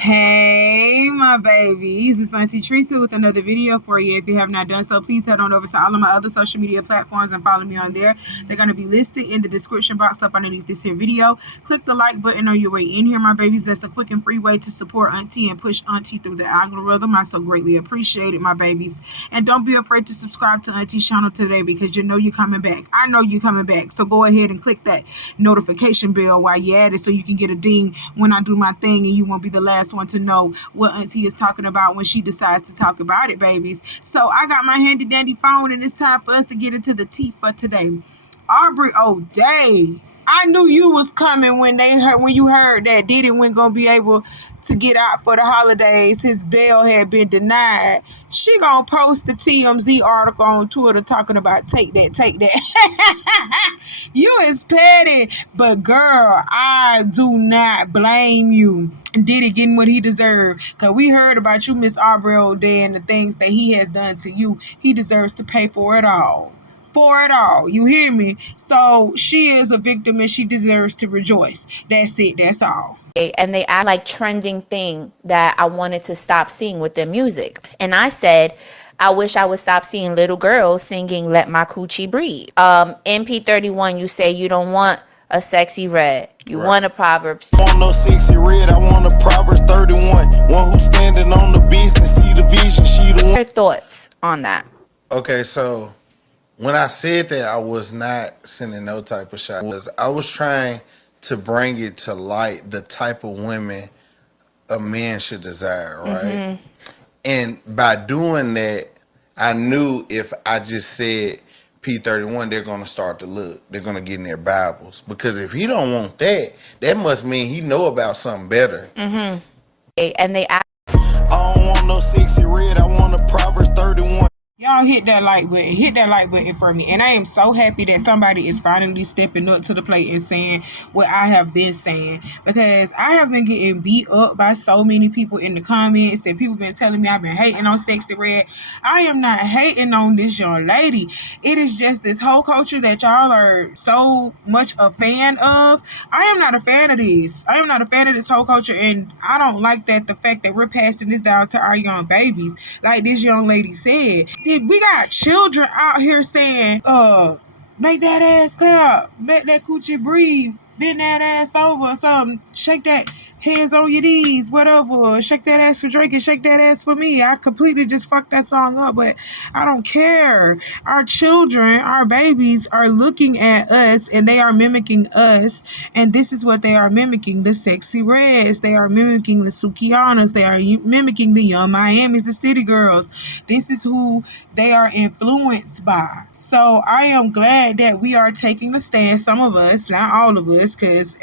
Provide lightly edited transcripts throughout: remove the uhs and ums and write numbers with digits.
Hey my babies, it's Auntie Trice with another video for you. If you have not done so, please head on over to all of my other social media platforms and follow me on there. They're going to be listed in the description box up underneath this here video. Click the like button on your way in here, my babies. That's a quick and free way to support Auntie and push Auntie through the algorithm. I so greatly appreciate it, my babies. And don't be afraid to subscribe to Auntie's channel today, because you know you're coming back. I know you're coming back. So go ahead and click that notification bell while you're at it, so you can get a ding when I do my thing, and you won't be the last one to know what Auntie is talking about when she decides to talk about it, babies. So I got my handy dandy phone, and it's time for us to get into the tea for today. Aubrey, oh day, I knew you was coming when you heard that Diddy wasn't gonna be able to get out for the holidays. His bail had been denied. She gonna post the TMZ article on Twitter talking about take that. You is petty, but girl, I do not blame you. Diddy getting what he deserved, because we heard about you, Miss Aubrey O'Day, and the things that he has done to you. He deserves to pay for it all. You hear me? So she is a victim and she deserves to rejoice. That's it. That's all. And they act like trending thing that I wanted to stop seeing with their music. And I said, I wish I would stop seeing little girls singing Let My Coochie Breathe. MP31, you say you don't want a sexy red. You want a Proverbs. I want no sexy red, I want a Proverbs 31. One who's standing on the business, see the vision, she the one. Your thoughts on that? Okay, so when I said that, I was not sending no type of shot. I was trying to bring it to light the type of women a man should desire, right? And by doing that, I knew if I just said P31, they're going to start to look. They're going to get in their Bibles. Because if he don't want that, that must mean he know about something better. And they act. I don't want no sexy red, I want a Proverbs 31. Y'all hit that like button. Hit that like button for me. And I am so happy that somebody is finally stepping up to the plate and saying what I have been saying. Because I have been getting beat up by so many people in the comments, and people been telling me I've been hating on Sexyy Red. I am not hating on this young lady. It is just this whole culture that y'all are so much a fan of. I am not a fan of this. I am not a fan of this whole culture, and I don't like that the fact that we're passing this down to our young babies. Like this young lady said, we got children out here saying, make that ass clap, make that coochie breathe, bend that ass over, something, shake that, hands on your knees, whatever, shake that ass for Drake and shake that ass for me. I completely just fucked that song up, but I don't care. Our children, our babies are looking at us and they are mimicking us, and this is what they are mimicking: the Sexyy Reds, they are mimicking the Sukianas, they are mimicking the Young Miamis, the City Girls. This is who they are influenced by. So I am glad that we are taking a stand, some of us, not all of us, because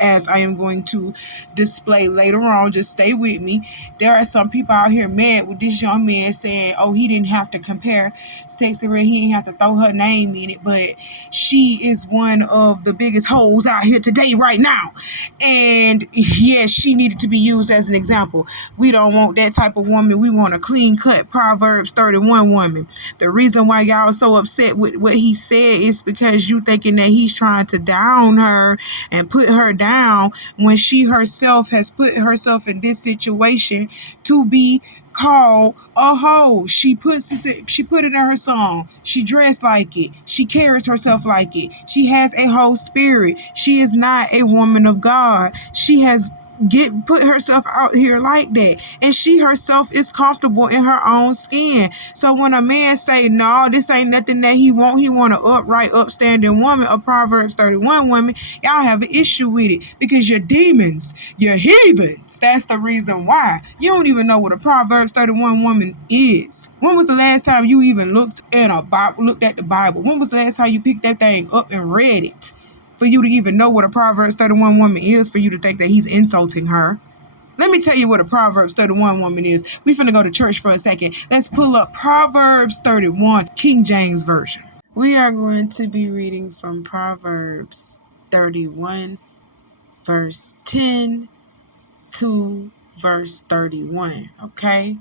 as I am going to display later on, just stay with me, there are some people out here mad with this young man saying, oh, he didn't have to compare Sexyy Red, he didn't have to throw her name in it, but she is one of the biggest hoes out here today right now, and yes, she needed to be used as an example. We don't want that type of woman. We want a clean cut Proverbs 31 woman. The reason why y'all are so upset with what he said is because you thinking that he's trying to down her and put her down, when she herself has put herself in this situation to be called a hoe. She put it in her song. She dressed like it. She carries herself like it. She has a whole spirit. She is not a woman of God. She has put herself out here like that, and she herself is comfortable in her own skin. So when a man say, no, this ain't nothing that he want an upright, upstanding woman, a Proverbs 31 woman, y'all have an issue with it, because you're demons, you're heathens. That's the reason why. You don't even know what a Proverbs 31 woman is. When was the last time you even looked at the Bible? When was the last time you picked that thing up and read it? For you to even know what a Proverbs 31 woman is, for you to think that he's insulting her. Let me tell you what a Proverbs 31 woman is. We finna go to church for a second. Let's pull up Proverbs 31, King James Version. We are going to be reading from Proverbs 31, verse 10 to verse 31, okay?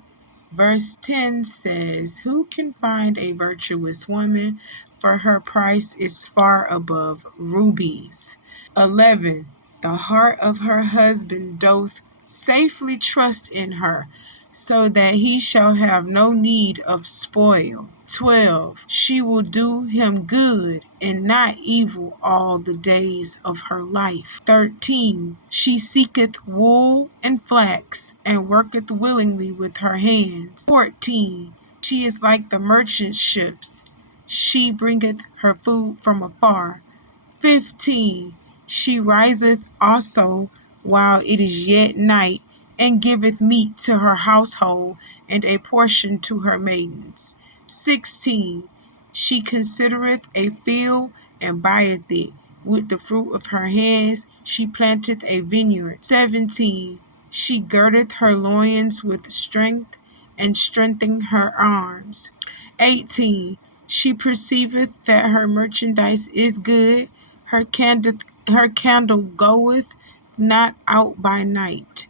Verse 10 says, "Who can find a virtuous woman? For her price is far above rubies." 11. The heart of her husband doth safely trust in her, so that he shall have no need of spoil. 12. She will do him good and not evil all the days of her life. 13. She seeketh wool and flax, and worketh willingly with her hands. 14. She is like the merchant ships. She bringeth her food from afar. 15. She riseth also while it is yet night, and giveth meat to her household, and a portion to her maidens. 16. She considereth a field, and buyeth it. With the fruit of her hands she planteth a vineyard. 17. She girdeth her loins with strength, and strengtheneth her arms. 18. She perceiveth that her merchandise is good. Her candle goeth not out by night.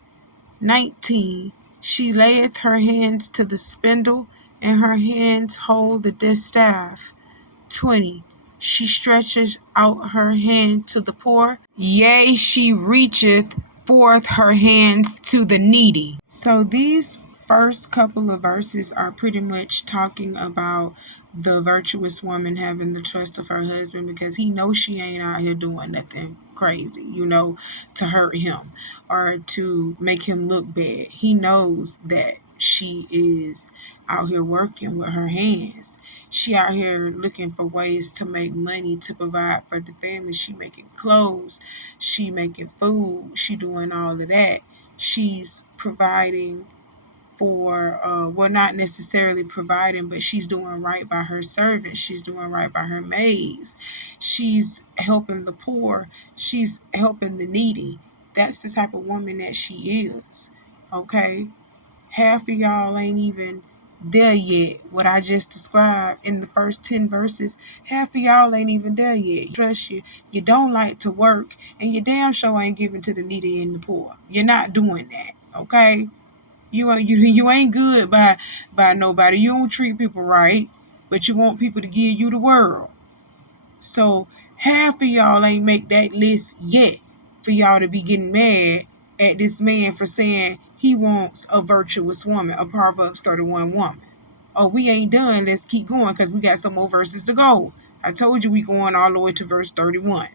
19. She layeth her hands to the spindle, and her hands hold the distaff. 20. She stretcheth out her hand to the poor. Yea, she reacheth forth her hands to the needy. So these first couple of verses are pretty much talking about the virtuous woman having the trust of her husband, because he knows she ain't out here doing nothing crazy, to hurt him or to make him look bad. He knows that she is out here working with her hands. She out here looking for ways to make money to provide for the family. She making clothes, she making food, she doing all of that. She's providing for, not necessarily providing, but she's doing right by her servants. She's doing right by her maids. She's helping the poor. She's helping the needy. That's the type of woman that she is. Okay? Half of y'all ain't even there yet. What I just described in the first 10 verses, half of y'all ain't even there yet. Trust you. You don't like to work, and you damn sure ain't giving to the needy and the poor. You're not doing that. Okay? You ain't good by nobody. You don't treat people right, but you want people to give you the world. So half of y'all ain't make that list yet for y'all to be getting mad at this man for saying he wants a virtuous woman, a Proverbs 31 woman. Oh, we ain't done. Let's keep going because we got some more verses to go. I told you we going all the way to verse 31.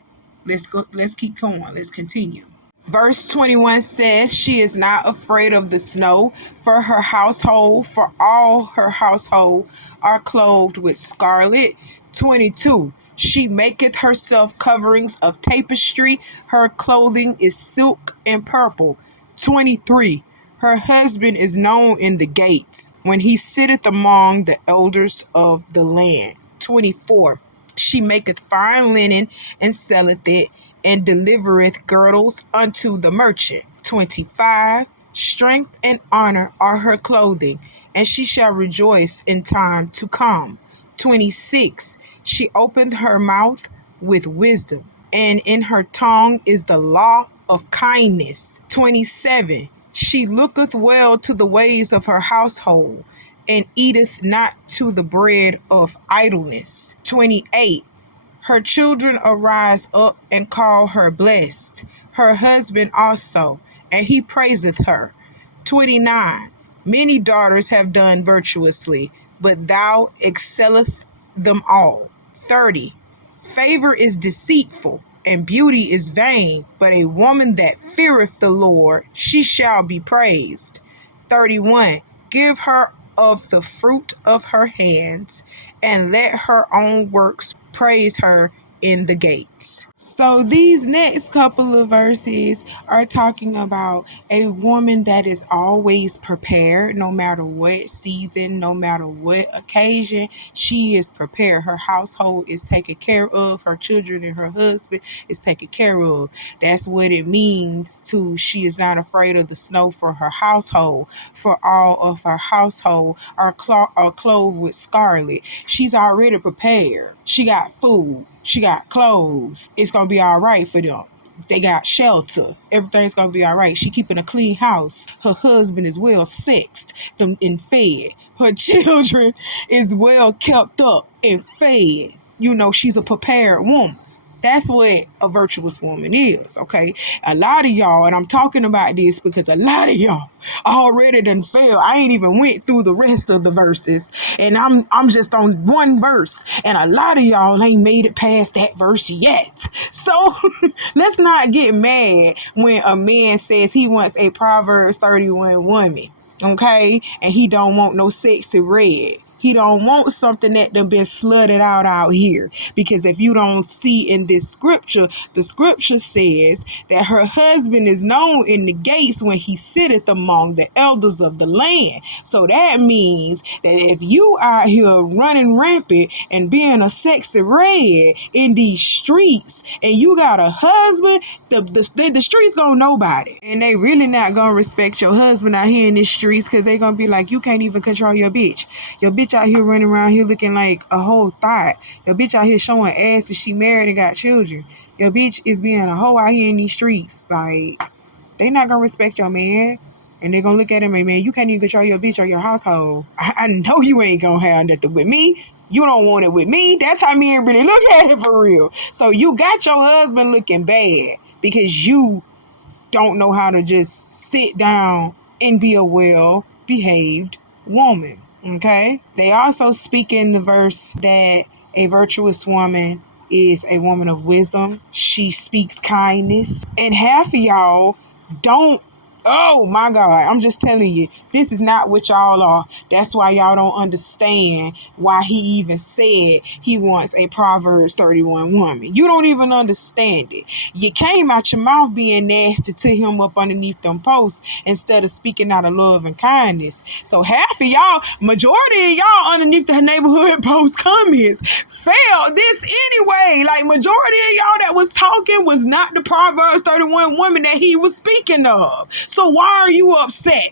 Let's go. Let's keep going. Let's continue. Verse 21 says, "She is not afraid of the snow for her household, for all her household are clothed with scarlet." 22. She maketh herself coverings of tapestry. Her clothing is silk and purple. 23. Her husband is known in the gates, when he sitteth among the elders of the land. 24. She maketh fine linen and selleth it, and delivereth girdles unto the merchant. 25. Strength and honor are her clothing, and she shall rejoice in time to come. 26. She opened her mouth with wisdom, and in her tongue is the law of kindness. 27. She looketh well to the ways of her household, and eateth not to the bread of idleness. 28. Her children arise up and call her blessed, her husband also, and he praiseth her. 29. Many daughters have done virtuously, but thou excellest them all. 30. Favor is deceitful, and beauty is vain, but a woman that feareth the Lord, she shall be praised. 31. Give her of the fruit of her hands, and let her own works praise her in the gates. So these next couple of verses are talking about a woman that is always prepared, no matter what season, no matter what occasion. She is prepared. Her household is taken care of. Her children and her husband is taken care of. That's what it means to she is not afraid of the snow for her household. For all of her household are clothed with scarlet. She's already prepared. She got food. She got clothes. It's going to be all right for them. They got shelter. Everything's gonna be all right. She keeping a clean house. Her husband is well sexed and fed. Her children is well kept up and fed. You know, she's a prepared woman. That's what a virtuous woman is, okay? A lot of y'all, and I'm talking about this because a lot of y'all already done failed. I ain't even went through the rest of the verses, and I'm just on one verse, and a lot of y'all ain't made it past that verse yet. So let's not get mad when a man says he wants a Proverbs 31 woman, okay? And he don't want no sexy red. He don't want something that done been slutted out here. Because if you don't see in this scripture, the scripture says that her husband is known in the gates when he sitteth among the elders of the land. So that means that if you out here running rampant and being a sexy red in these streets and you got a husband, the streets gonna know about it. And they really not gonna respect your husband out here in these streets because they gonna be like, you can't even control your bitch. Your bitch out here running around here looking like a whole thought. Your bitch out here showing ass that she married and got children. Your bitch is being a hoe out here in these streets. Like, they not gonna respect your man. And they gonna look at him and, man, you can't even control your bitch or your household. I know you ain't gonna have nothing with me. You don't want it with me. That's how men really look at it for real. So you got your husband looking bad because you don't know how to just sit down and be a well-behaved woman. Okay? They also speak in the verse that a virtuous woman is a woman of wisdom. She speaks kindness. And half of y'all don't. Oh my God, I'm just telling you, this is not what y'all are. That's why y'all don't understand why he even said he wants a Proverbs 31 woman. You don't even understand it. You came out your mouth being nasty to him up underneath them posts instead of speaking out of love and kindness. So half of y'all, majority of y'all underneath the neighborhood post comments failed this anyway. Like, majority of y'all that was talking was not the Proverbs 31 woman that he was speaking of. So why are you upset?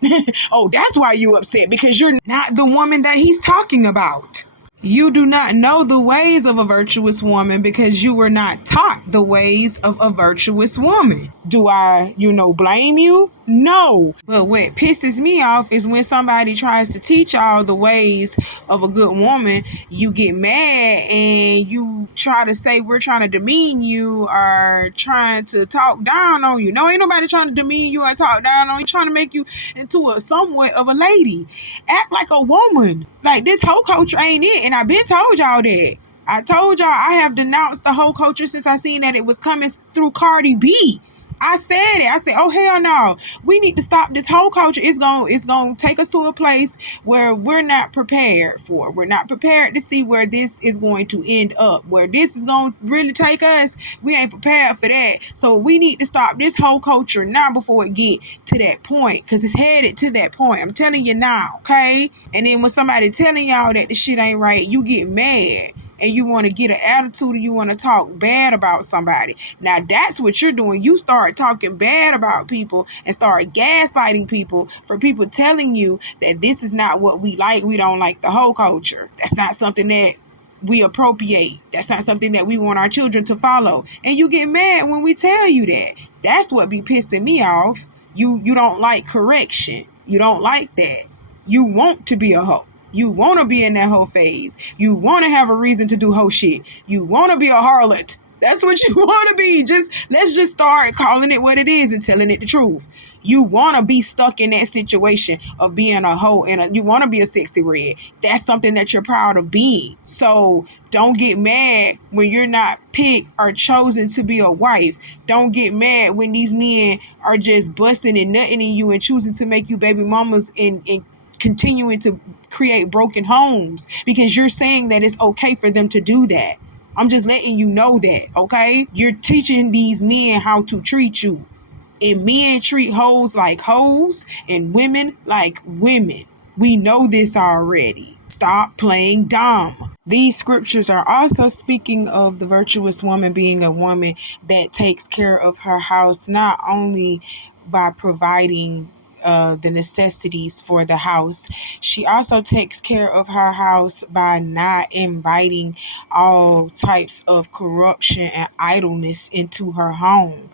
Oh, that's why you upset, because you're not the woman that he's talking about. You do not know the ways of a virtuous woman because you were not taught the ways of a virtuous woman. Do I, blame you? No. But what pisses me off is when somebody tries to teach y'all the ways of a good woman, you get mad and you try to say we're trying to demean you or trying to talk down on you. No, ain't nobody trying to demean you or talk down on you. Trying to make you into a somewhat of a lady. Act like a woman. Like, this whole culture ain't it. And I've been told y'all that. I told y'all I have denounced the whole culture since I seen that it was coming through Cardi B. I said it. I said, oh, hell no. We need to stop this whole culture. It's going to take us to a place where we're not prepared for. We're not prepared to see where this is going to end up. Where this is going to really take us. We ain't prepared for that. So we need to stop this whole culture now before it get to that point. Because it's headed to that point. I'm telling you now, okay? And then when somebody telling y'all that the shit ain't right, you get mad. And you want to get an attitude and you want to talk bad about somebody. Now that's what you're doing. You start talking bad about people and start gaslighting people for people telling you that this is not what we like. We don't like the whole culture. That's not something that we appropriate. That's not something that we want our children to follow. And you get mad when we tell you that. That's what be pissing me off. You don't like correction. You don't like that. You want to be a hoe. You want to be in that whole phase. You want to have a reason to do whole shit. You want to be a harlot. That's what you want to be. Let's just start calling it what it is and telling it the truth. You want to be stuck in that situation of being a hoe and you want to be a sexy red. That's something that you're proud of being. So don't get mad when you're not picked or chosen to be a wife. Don't get mad when these men are just busting and nutting in you and choosing to make you baby mamas and continuing to create broken homes because you're saying that it's okay for them to do that. I'm just letting you know that, okay? You're teaching these men how to treat you. And men treat hoes like hoes and women like women. We know this already. Stop playing dumb. These scriptures are also speaking of the virtuous woman being a woman that takes care of her house, not only by providing the necessities for the house. She also takes care of her house by not inviting all types of corruption and idleness into her home.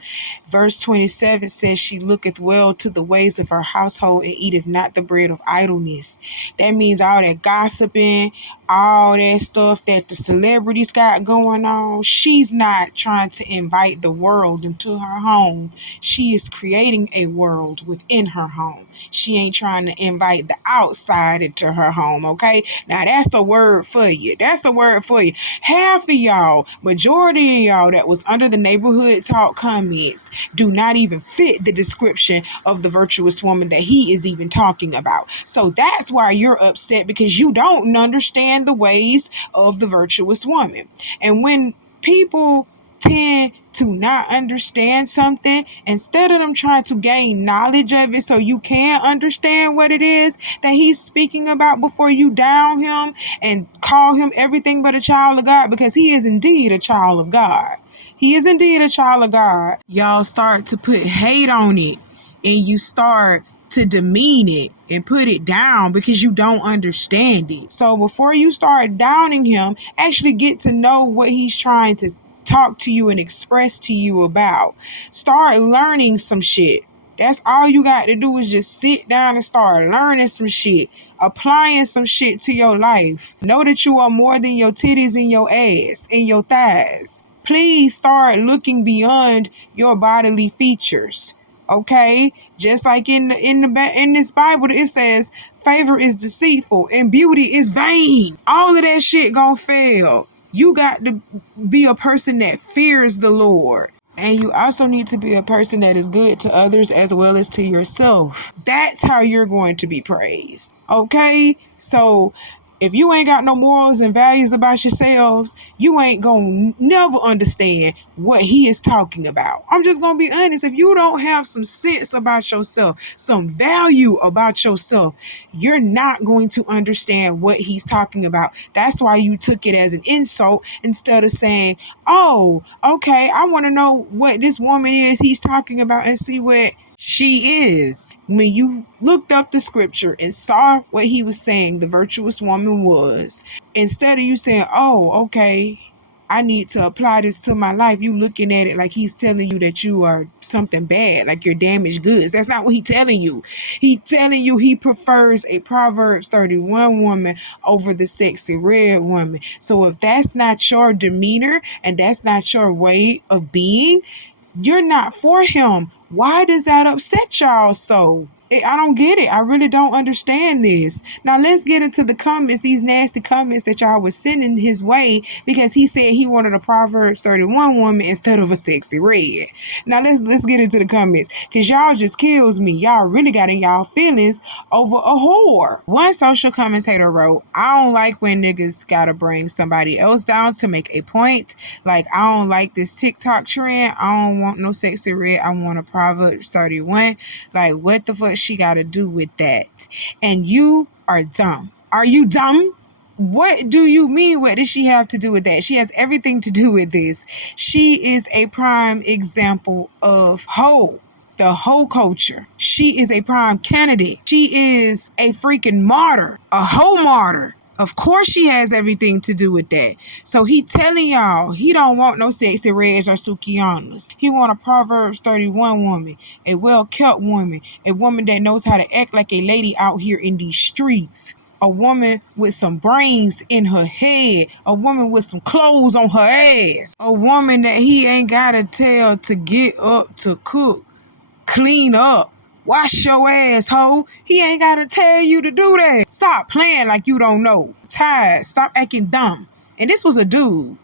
Verse 27 says, she looketh well to the ways of her household and eateth not the bread of idleness. That means all that gossiping, all that stuff that the celebrities got going on. She's not trying to invite the world into her home. She is creating a world within her home. She ain't trying to invite the outside into her home, okay? Now that's a word for you. That's a word for you. Half of y'all, majority of y'all that was under the neighborhood talk comments do not even fit the description of the virtuous woman that he is even talking about. So that's why you're upset, because you don't understand the ways of the virtuous woman. And when people tend to not understand something, instead of them trying to gain knowledge of it so you can understand what it is that he's speaking about before you down him and call him everything but a child of God, because he is indeed a child of God. He is indeed a child of God. Y'all start to put hate on it, and you start to demean it and put it down because you don't understand it. So before you start downing him, actually get to know what he's trying to talk to you and express to you about. Start learning some shit. That's all you got to do, is just sit down and start learning some shit, applying some shit to your life. Know that you are more than your titties and your ass and your thighs. Please start looking beyond your bodily features. Okay? Just like in this Bible, it says favor is deceitful and beauty is vain. All of that shit gonna fail. You got to be a person that fears the Lord. And you also need to be a person that is good to others as well as to yourself. That's how you're going to be praised. Okay? So if you ain't got no morals and values about yourselves, you ain't gonna never understand what he is talking about. I'm just gonna be honest. If you don't have some sense about yourself, some value about yourself, you're not going to understand what he's talking about. That's why you took it as an insult instead of saying, oh, okay, I want to know what this woman is he's talking about and see what she is. When you looked up the scripture and saw what he was saying the virtuous woman was, instead of you saying, oh, okay, I need to apply this to my life, you looking at it like he's telling you that you are something bad, like you're damaged goods. That's not what he's telling you. He's telling you he prefers a Proverbs 31 woman over the sexy red woman. So if that's not your demeanor and that's not your way of being, you're not for him. Why does that upset y'all so? I don't get it. I really don't understand this. Now let's get into the comments, these nasty comments that y'all was sending his way, because he said he wanted a Proverbs 31 woman instead of a sexy red. Now let's get into the comments, because y'all just kills me. Y'all really got in y'all feelings over a whore. One social commentator wrote, I don't like when niggas gotta bring somebody else down to make a point. Like, I don't like this TikTok trend. I don't want no sexy red. I want a Proverbs 31. Like, what the fuck she got to do with that? And you are dumb. Are you dumb? What do you mean? What does she have to do with that? She has everything to do with this. She is a prime example of hoe. The hoe culture. She is a prime candidate. She is a freaking martyr. A hoe martyr. Of course she has everything to do with that. So he telling y'all he don't want no sexy reds or Sukianas. He want a Proverbs 31 woman, a well-kept woman, a woman that knows how to act like a lady out here in these streets. A woman with some brains in her head. A woman with some clothes on her ass. A woman that he ain't gotta tell to get up, to cook, clean up, wash your ass, ho. He ain't gotta tell you to do that. Stop playing like you don't know. Tired. Stop acting dumb. And this was a dude.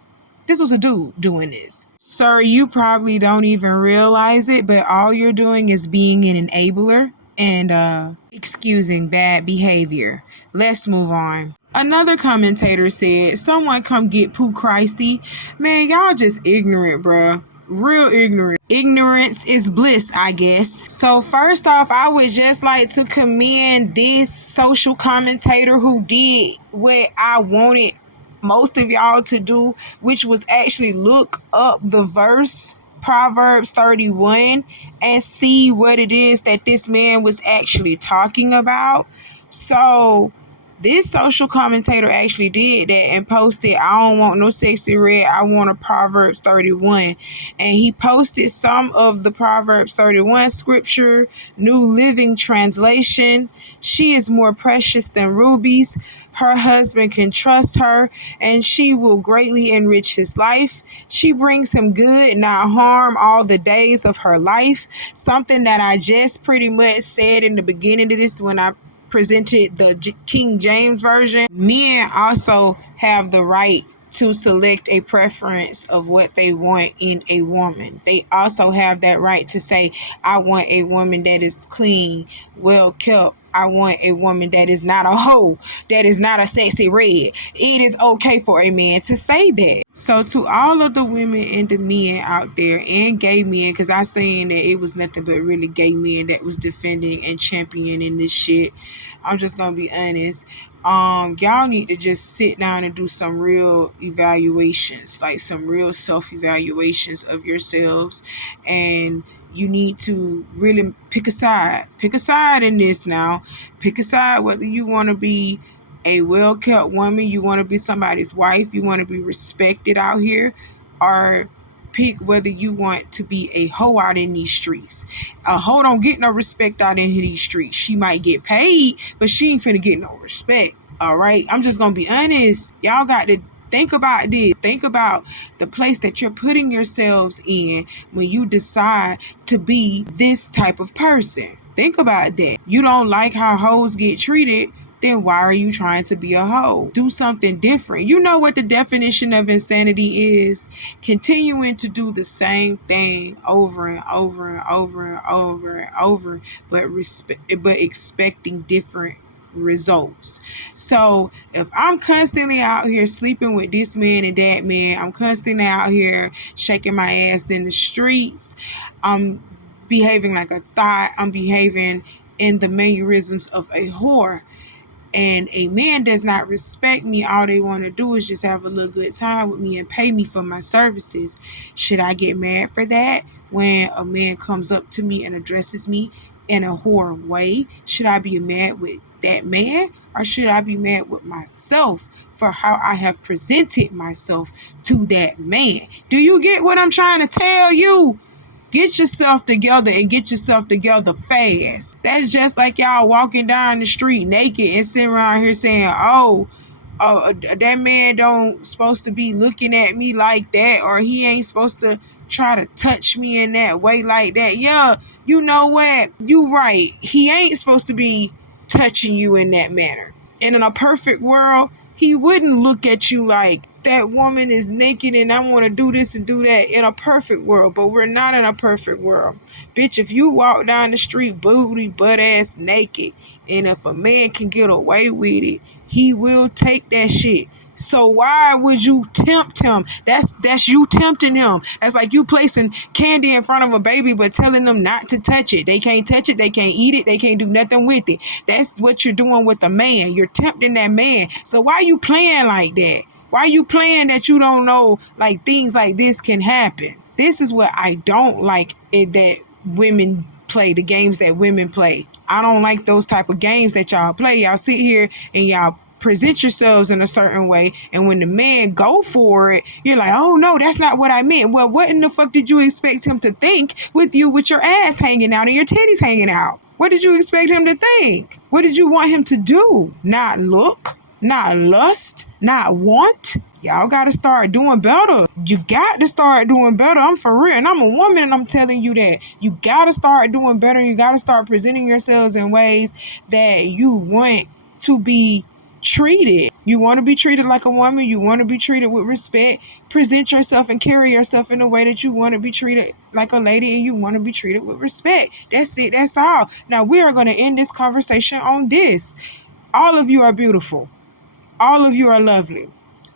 This was a dude doing this. Sir, you probably don't even realize it, but all you're doing is being an enabler and excusing bad behavior. Let's move on. Another commentator said, someone come get Pooh Christy. Man, y'all just ignorant, bruh. Real ignorant. Ignorance is bliss, I guess. So first off, I would just like to commend this social commentator who did what I wanted most of y'all to do, which was actually look up the verse Proverbs 31 and see what it is that this man was actually talking about. So this social commentator actually did that and posted, I don't want no sexy red, I want a Proverbs 31. And he posted some of the Proverbs 31 scripture, New Living Translation. She is more precious than rubies. Her husband can trust her, and she will greatly enrich his life. She brings him good, not harm, all the days of her life. Something that I just pretty much said in the beginning of this when I presented the King James Version. Men also have the right to select a preference of what they want in a woman. They also have that right to say, I want a woman that is clean, well kept. I want a woman that is not a hoe, that is not a sexy red. It is okay for a man to say that. So to all of the women and the men out there and gay men, because I saying that it was nothing but really gay men that was defending and championing this shit. I'm just gonna be honest. Y'all need to just sit down and do some real evaluations, like some real self-evaluations of yourselves, and you need to really pick a side. Pick a side in this now. Pick a side whether you want to be a well-kept woman, you want to be somebody's wife, you want to be respected out here, or pick whether you want to be a hoe out in these streets. A hoe don't get no respect out in these streets. She might get paid, but she ain't finna get no respect. All right? I'm just gonna be honest. Y'all got to think about this. Think about the place that you're putting yourselves in when you decide to be this type of person. Think about that. You don't like how hoes get treated, then why are you trying to be a hoe? Do something different. You know what the definition of insanity is? Continuing to do the same thing over and over and over and over and over, but expecting different results. So if I'm constantly out here sleeping with this man and that man, I'm constantly out here shaking my ass in the streets, I'm behaving like a thought, I'm behaving in the mannerisms of a whore, and a man does not respect me, all they want to do is just have a little good time with me and pay me for my services. Should I get mad for that when a man comes up to me and addresses me in a whore way? Should I be mad with that man, or should I be mad with myself for how I have presented myself to that man? Do you get what I'm trying to tell you? Get yourself together and get yourself together fast. That's just like y'all walking down the street naked and sitting around here saying, oh, that man don't supposed to be looking at me like that, or he ain't supposed to try to touch me in that way like that. Yeah, you know what? You right. He ain't supposed to be touching you in that manner. And in a perfect world, he wouldn't look at you like, that woman is naked and I want to do this and do that. In a perfect world, but we're not in a perfect world. Bitch, if you walk down the street booty, butt ass naked, and if a man can get away with it, he will take that shit. So why would you tempt him? That's you tempting him. That's like you placing candy in front of a baby but telling them not to touch it. They can't touch it, they can't eat it, they can't do nothing with it. That's what you're doing with a man. You're tempting that man. So why you playing like that? Why you playing that you don't know like things like this can happen? This is what I don't like, that women play, the games that women play. I don't like those type of games that y'all play. Y'all sit here and y'all present yourselves in a certain way, and when the man go for it, you're like, oh no, that's not what I meant. Well, what in the fuck did you expect him to think with you with your ass hanging out and your titties hanging out? What did you expect him to think? What did you want him to do? Not look? Not lust? Not want? Y'all gotta start doing better. You got to start doing better. I'm for real, and I'm a woman, and I'm telling you that. You gotta start doing better. You gotta start presenting yourselves in ways that you want to be treated. You want to be treated like a woman. You want to be treated with respect. Present yourself and carry yourself in a way that you want to be treated like a lady, and you want to be treated with respect. That's it. That's all. Now we are going to end this conversation on this. All of you are beautiful. All of you are lovely.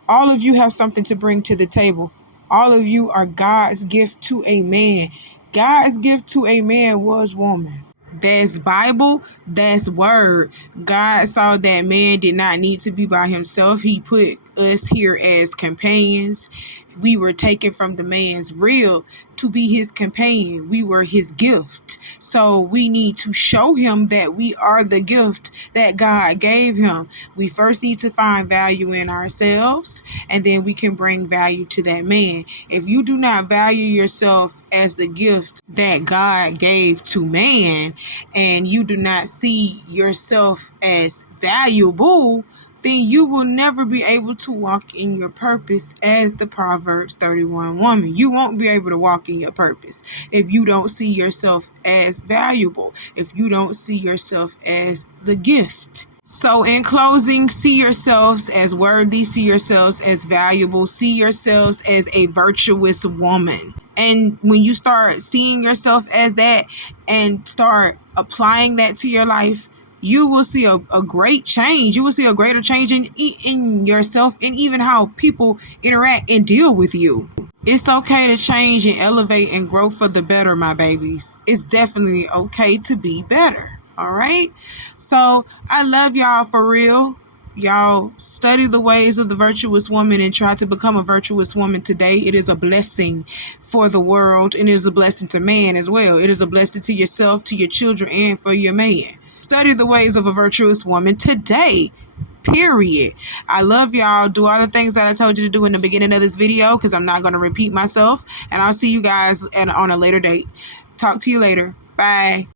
All of you have something to bring to the table. All of you are God's gift to a man. God's gift to a man was woman. That's Bible, that's word. God saw that man did not need to be by himself. He put us here as companions, We were taken from the man's real to be his companion. We were his gift. So we need to show him that we are the gift that God gave him. We first need to find value in ourselves, and then we can bring value to that man. If you do not value yourself as the gift that God gave to man, and you do not see yourself as valuable, then you will never be able to walk in your purpose as the Proverbs 31 woman. You won't be able to walk in your purpose if you don't see yourself as valuable, if you don't see yourself as the gift. So in closing, see yourselves as worthy, see yourselves as valuable, see yourselves as a virtuous woman. And when you start seeing yourself as that and start applying that to your life, you will see a great change. You will see a greater change in yourself and even how people interact and deal with you. It's okay to change and elevate and grow for the better, my babies. It's definitely okay to be better. All right? So I love y'all for real. Y'all study the ways of the virtuous woman and try to become a virtuous woman today. It is a blessing for the world, and it is a blessing to man as well. It is a blessing to yourself, to your children, and for your man. Study the ways of a virtuous woman today, period. I love y'all. Do all the things that I told you to do in the beginning of this video, because I'm not going to repeat myself. And I'll see you guys on a later date. Talk to you later. Bye.